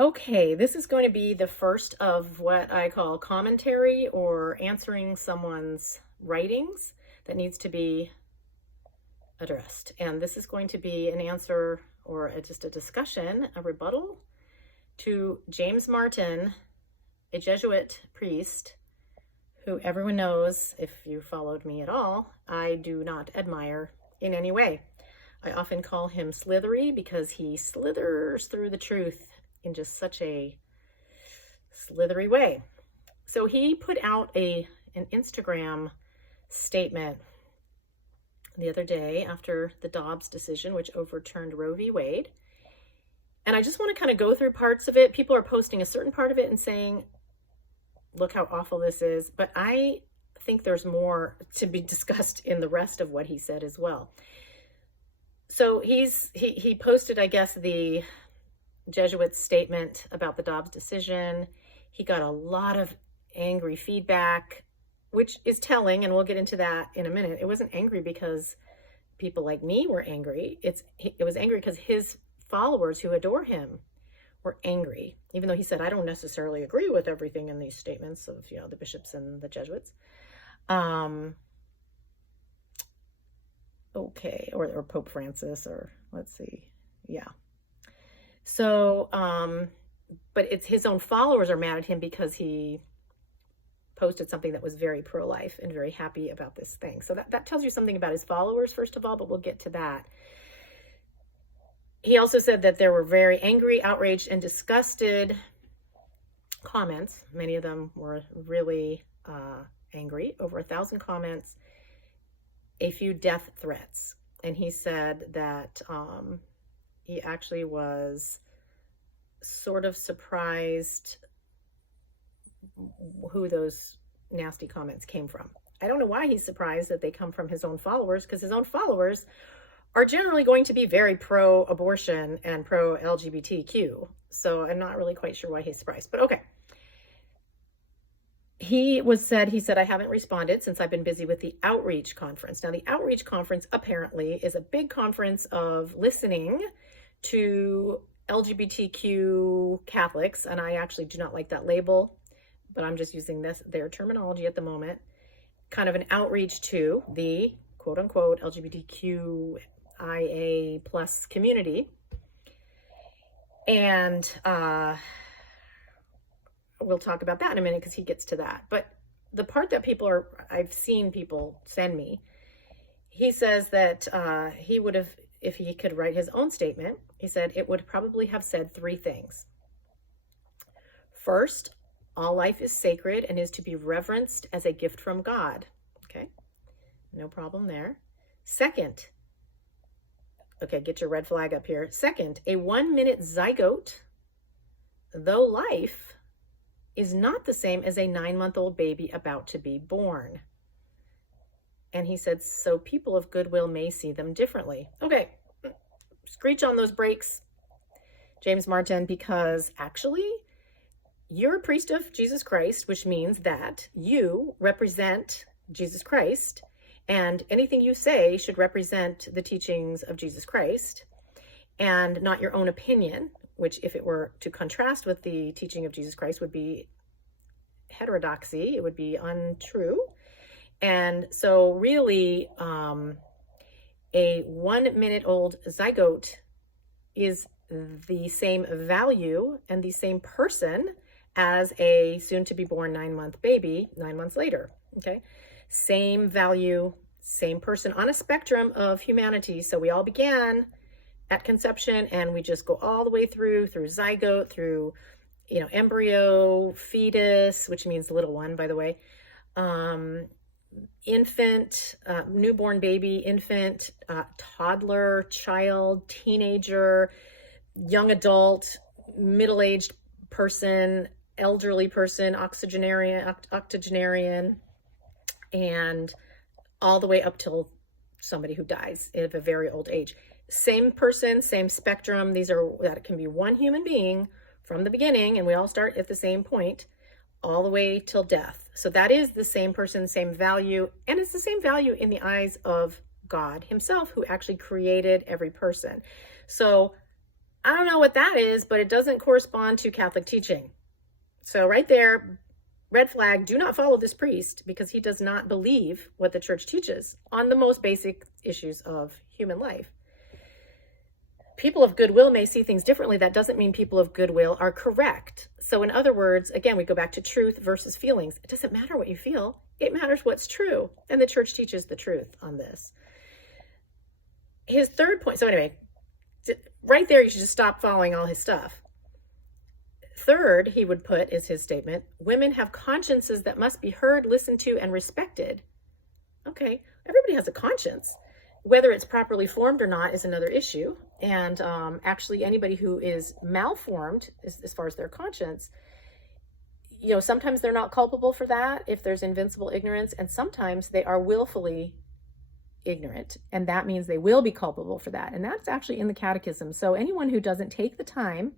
Okay, this is going to be the first of what I call commentary or answering someone's writings that needs to be addressed. And this is going to be an answer or just a discussion, a rebuttal to James Martin, a Jesuit priest who everyone knows, if you followed me at all, I do not admire in any way. I often call him slithery because he slithers through the truth in just such a slithery way. So he put out an Instagram statement the other day after the Dobbs decision, which overturned Roe v. Wade. And I just want to kind of go through parts of it. People are posting a certain part of it and saying, look how awful this is. But I think there's more to be discussed in the rest of what he said as well. So he posted, I guess, the Jesuit statement about the Dobbs decision. He got a lot of angry feedback, which is telling, and we'll get into that in a minute. It wasn't angry because people like me were angry. It was angry because his followers who adore him were angry, even though he said, I don't necessarily agree with everything in these statements of, the bishops and the Jesuits. Okay, or Pope Francis, or let's see. Yeah. So, but it's his own followers are mad at him because he posted something that was very pro-life and very happy about this thing. So that tells you something about his followers, first of all, but we'll get to that. He also said that there were very angry, outraged, and disgusted comments. Many of them were really angry, over 1,000 comments, a few death threats. And he said that he actually was sort of surprised who those nasty comments came from. I don't know why he's surprised that they come from his own followers, because his own followers are generally going to be very pro-abortion and pro-LGBTQ. So I'm not really quite sure why he's surprised, but okay. He said, I haven't responded since I've been busy with the Outreach Conference. Now, the Outreach Conference apparently is a big conference of listening to LGBTQ Catholics, and I actually do not like that label, but I'm just using their terminology at the moment, kind of an outreach to the quote-unquote LGBTQIA plus community. And we'll talk about that in a minute because he gets to that. But the part that I've seen people send me, he says that he would have, if he could write his own statement, he said it would probably have said 3 things. First, all life is sacred and is to be reverenced as a gift from God. Okay, no problem there. Second, okay, get your red flag up here. Second, a 1-minute zygote, though life, is not the same as a 9-month-old baby about to be born. And he said, so people of goodwill may see them differently. Okay, screech on those brakes, James Martin, because actually you're a priest of Jesus Christ, which means that you represent Jesus Christ, and anything you say should represent the teachings of Jesus Christ and not your own opinion, which if it were to contrast with the teaching of Jesus Christ would be heterodoxy, it would be untrue. And so really a 1-minute-old zygote is the same value and the same person as a soon-to-be-born 9-month baby 9 months later, okay? Same value, same person on a spectrum of humanity. So we all began at conception, and we just go all the way through zygote, through, embryo, fetus, which means little one, by the way, infant, newborn baby, infant, toddler, child, teenager, young adult, middle-aged person, elderly person, octogenarian, and all the way up till somebody who dies at a very old age. Same person, same spectrum. That can be one human being from the beginning, and we all start at the same point all the way till death. So that is the same person, same value, and it's the same value in the eyes of God himself, who actually created every person. So I don't know what that is, but it doesn't correspond to Catholic teaching. So right there, red flag, do not follow this priest because he does not believe what the church teaches on the most basic issues of human life. People of goodwill may see things differently. That doesn't mean people of goodwill are correct. So in other words, again, we go back to truth versus feelings. It doesn't matter what you feel. It matters what's true. And the church teaches the truth on this. His third point, so anyway, right there, you should just stop following all his stuff. Third, he would put, is his statement, women have consciences that must be heard, listened to, and respected. Okay, everybody has a conscience. Whether it's properly formed or not is another issue. And actually, anybody who is malformed, as far as their conscience, sometimes they're not culpable for that if there's invincible ignorance, and sometimes they are willfully ignorant, and that means they will be culpable for that. And that's actually in the catechism. So anyone who doesn't take the time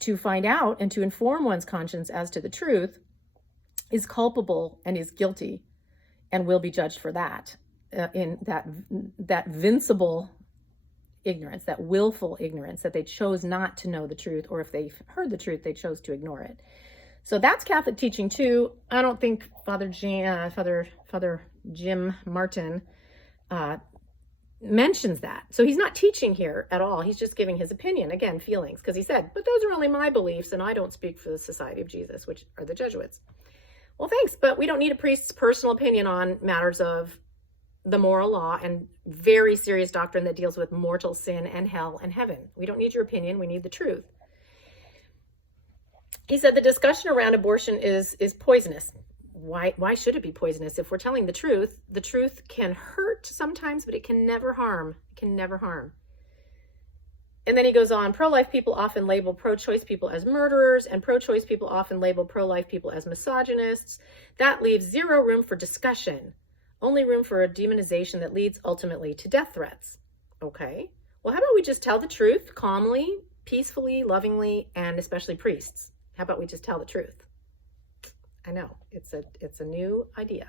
to find out and to inform one's conscience as to the truth is culpable and is guilty and will be judged for that, in that vincible ignorance, that willful ignorance, that they chose not to know the truth, or if they heard the truth, they chose to ignore it. So that's Catholic teaching too. I don't think Father Jim Martin mentions that. So he's not teaching here at all. He's just giving his opinion, again, feelings, because he said, but those are only my beliefs and I don't speak for the Society of Jesus, which are the Jesuits. Well, thanks, but we don't need a priest's personal opinion on matters of the moral law and very serious doctrine that deals with mortal sin and hell and heaven. We don't need your opinion. We need the truth. He said the discussion around abortion is poisonous. Why should it be poisonous? If we're telling the truth can hurt sometimes, but it can never harm. It can never harm. And then he goes on, pro-life people often label pro-choice people as murderers, and pro-choice people often label pro-life people as misogynists. That leaves zero room for discussion, only room for a demonization that leads ultimately to death threats. Okay, well, how about we just tell the truth calmly, peacefully, lovingly, and especially priests? How about we just tell the truth? I know, it's a new idea.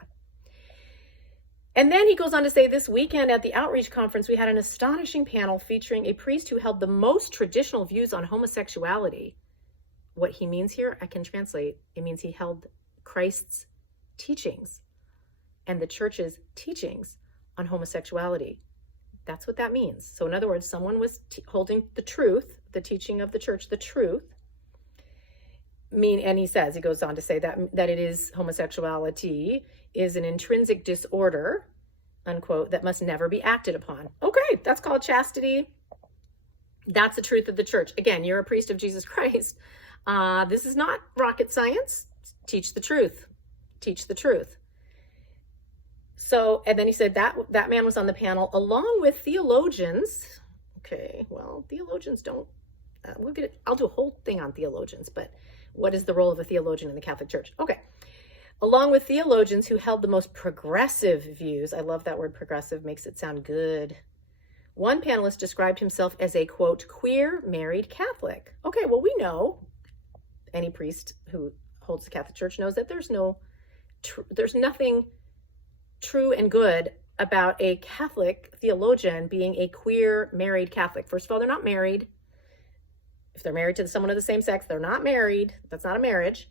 And then he goes on to say, this weekend at the Outreach Conference, we had an astonishing panel featuring a priest who held the most traditional views on homosexuality. What he means here, I can translate. It means he held Christ's teachings and the church's teachings on homosexuality. That's what that means. So in other words, someone was holding the truth, the teaching of the church, the truth. And he goes on to say that it is homosexuality is an intrinsic disorder, unquote, that must never be acted upon. Okay, that's called chastity. That's the truth of the church. Again, you're a priest of Jesus Christ. This is not rocket science. Teach the truth. Teach the truth. So, and then he said that man was on the panel along with theologians. Okay, well, theologians don't, I'll do a whole thing on theologians, but what is the role of a theologian in the Catholic Church? Okay. Along with theologians who held the most progressive views. I love that word progressive, makes it sound good. One panelist described himself as a, quote, queer married Catholic. Okay, well, we know, any priest who holds the Catholic Church knows that there's nothing true and good about a Catholic theologian being a queer married Catholic. First of all, they're not married. If they're married to someone of the same sex, they're not married. That's not a marriage.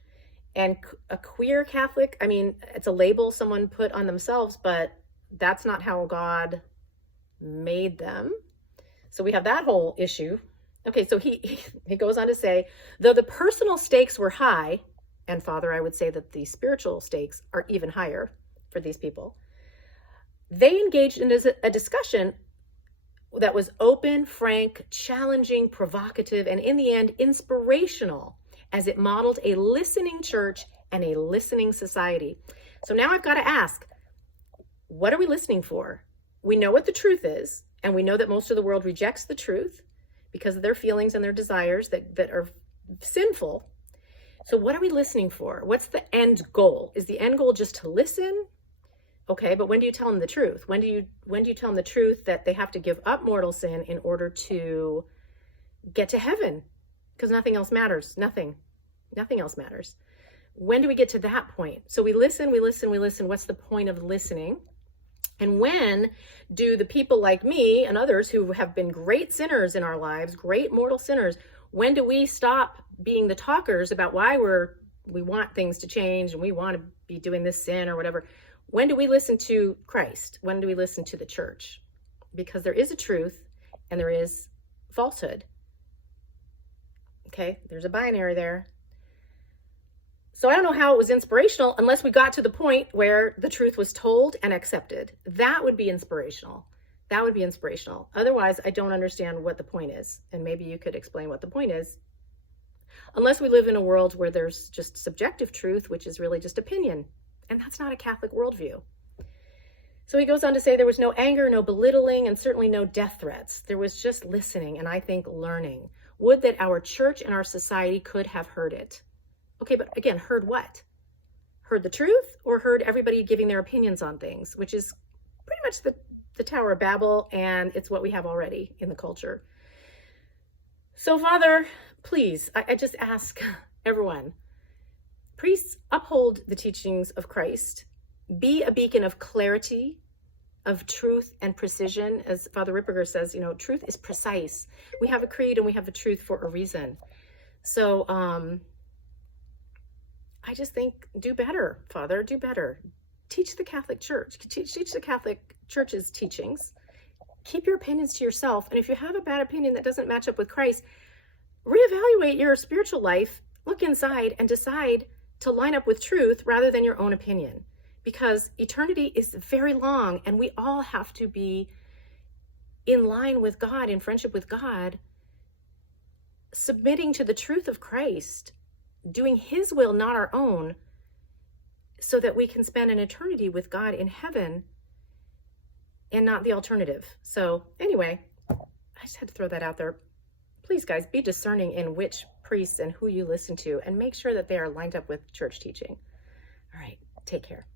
And a queer Catholic, I mean, it's a label someone put on themselves, but that's not how God made them. So we have that whole issue. Okay, so he goes on to say, though the personal stakes were high, and Father, I would say that the spiritual stakes are even higher for these people, they engaged in a discussion that was open, frank, challenging, provocative, and in the end, inspirational, as it modeled a listening church and a listening society. So now I've got to ask, what are we listening for? We know what the truth is, and we know that most of the world rejects the truth because of their feelings and their desires that are sinful. So what are we listening for? What's the end goal? Is the end goal just to listen? Okay, but when do you tell them the truth? When do you tell them the truth that they have to give up mortal sin in order to get to heaven? Because nothing else matters. Nothing else matters. When do we get to that point? So we listen. What's the point of listening? And when do the people like me and others who have been great sinners in our lives, great mortal sinners, when do we stop being the talkers about why we want things to change and we want to be doing this sin or whatever? When do we listen to Christ? When do we listen to the church? Because there is a truth and there is falsehood. Okay, there's a binary there. So I don't know how it was inspirational unless we got to the point where the truth was told and accepted. That would be inspirational. That would be inspirational. Otherwise, I don't understand what the point is. And maybe you could explain what the point is. Unless we live in a world where there's just subjective truth, which is really just opinion. And that's not a Catholic worldview. So he goes on to say there was no anger, no belittling, and certainly no death threats. There was just listening and I think learning. Would that our church and our society could have heard it. Okay, but again, heard what? Heard the truth or heard everybody giving their opinions on things, which is pretty much the Tower of Babel, and it's what we have already in the culture. So, Father, please, I just ask everyone, priests, uphold the teachings of Christ, be a beacon of clarity, of truth and precision. As Father Ripperger says, truth is precise. We have a creed and we have a truth for a reason. So, I just think, do better, Father, do better. Teach the Catholic Church, teach the Catholic Church's teachings. Keep your opinions to yourself. And if you have a bad opinion that doesn't match up with Christ, reevaluate your spiritual life, look inside and decide to line up with truth rather than your own opinion. Because eternity is very long and we all have to be in line with God, in friendship with God, submitting to the truth of Christ, doing his will, not our own, so that we can spend an eternity with God in heaven and not the alternative. So anyway, I just had to throw that out there. Please, guys, be discerning in which priests and who you listen to and make sure that they are lined up with church teaching. All right, take care.